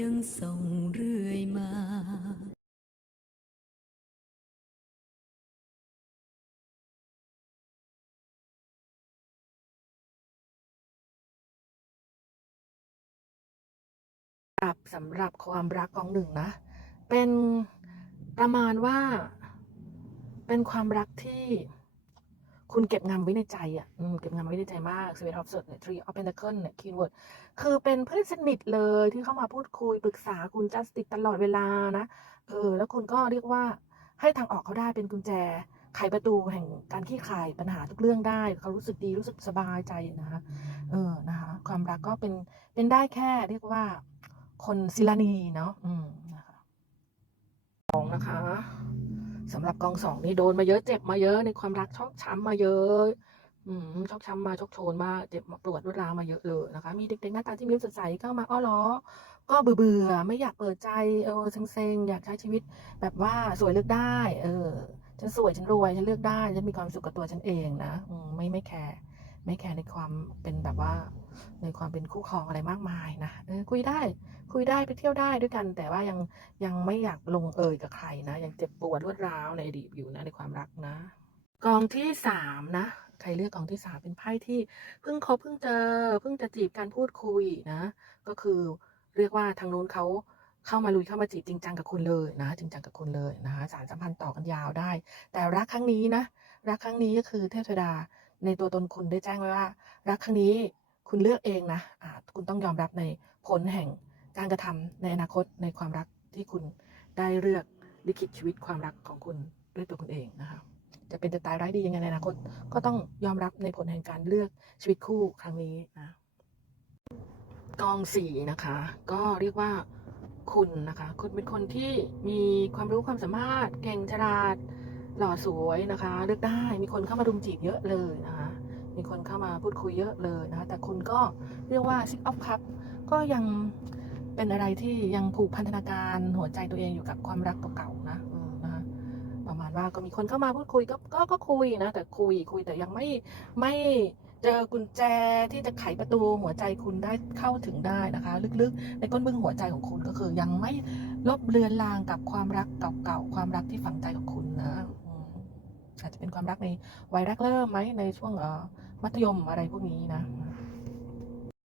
ยังส่งเรื่อยมาับสำหรับความรักกองหนึ่งนะ เป็นประมาณว่า เป็นความรักที่ คุณเก็บงำไว้ในใจอะเก็บงำไว้ในใจมาก Sweet of Swords เนี่ย Three of Pentacles เนี่ย keyword คือเป็นเพื่อนสนิทเลยที่เข้ามาพูดคุยปรึกษาคุณจัสติกตลอดเวลานะเออแล้วคุณก็เรียกว่าให้ทางออกเขาได้เป็นกุญแจไขประตูแห่งการขี้คายปัญหาทุกเรื่องได้เขารู้สึกดีรู้สึกสบายใจนะคะเออนะคะความรักก็เป็นเป็นได้แค่เรียกว่า คนศิลานีเนาะอืมนะคะสองนะคะ สำหรับกองสองนี่โดนมาเยอะเจ็บมาเยอะในความรักชอกช้ำมาเยอะอืมชอกช้ำมาชกโชนมาเจ็บมาปวดรวดร้าวมาเยอะเลยนะคะ มีเด็กๆหน้าตาที่ยิ้มสดใสเข้ามาอ้อล้อก็เบื่อๆไม่อยากเปิดใจเออเซ็งๆอยากใช้ชีวิตแบบว่าสวยเลือกได้ เออฉันสวยฉันรวยฉันเลือกได้ฉันมีความสุขกับตัวฉันเองนะมไม่ไม่แคร์ไม่แคร์ในความเป็นแบบว่า ในความเป็นคู่ครองอะไรมากมายนะเออคุยได้ คุยได้ไปเที่ยวได้ด้วยกัน แต่ว่ายังยังไม่อยากลงเอยกับใครนะ ยังเจ็บปวดรวดร้าวในอดีตอยู่นะในความรักนะ กองที่สามนะใครเลือกกองที่สามเป็นไพ่ที่เพิ่งคบเพิ่งเจอเพิ่งจะจีบการพูดคุยนะ ก็คือเรียกว่าทางนู้นเขาเข้ามาลุยเข้ามาจีบจริงจังกับคุณเลยนะ จริงจังกับคุณเลยนะคะสารสัมพันธ์ต่อกันยาวได้ แต่รักครั้งนี้นะ รักครั้งนี้ก็คือเทพธิดาในตัวตนคุณได้แจ้งไว้ว่า รักครั้งนี้คุณเลือกเองนะอ่าคุณต้องยอมรับในผลแห่ง การกระทำในอนาคตในความรักที่คุณได้เลือกลิขิตชีวิตความรักของคุณด้วยตัวคุณเองนะคะจะเป็นจะตายร้ายดียังไงในอนาคต ก็ต้องยอมรับในผลแห่งการเลือกชีวิตคู่ครั้งนี้นะกองสี่นะคะ ก็เรียกว่าคุณนะคะ คุณเป็นคนที่มีความรู้ความสามารถ เก่งฉลาด หล่อสวยนะคะ เลือกได้มีคนเข้ามารุมจีบเยอะเลยนะคะ มีคนเข้ามาพูดคุยเยอะเลยนะคะแต่คุณก็เรียกว่า six of cup ก็ยัง เป็นอะไรที่ยังผูกพันธนาการหัวใจตัวเองอยู่กับความรักเก่าๆนะอืมนะคะประมาณว่าก็มีคนเข้ามาพูดคุยก็ก็ก็คุยนะแต่คุยคุยแต่ยังไม่ไม่เจอกุญแจที่จะไขประตูหัวใจคุณได้เข้าถึงได้นะคะ ลึกๆ ในก้นบึ้งหัวใจของคุณก็คือ ยังไม่ลบเลือนลางกับความรักเก่าๆความรักที่ฝังใจของคุณนะอืมอาจจะเป็นความรักในวัยแรกเริ่มไหมในช่วงเอ่อมัธยมอะไรพวกนี้นะ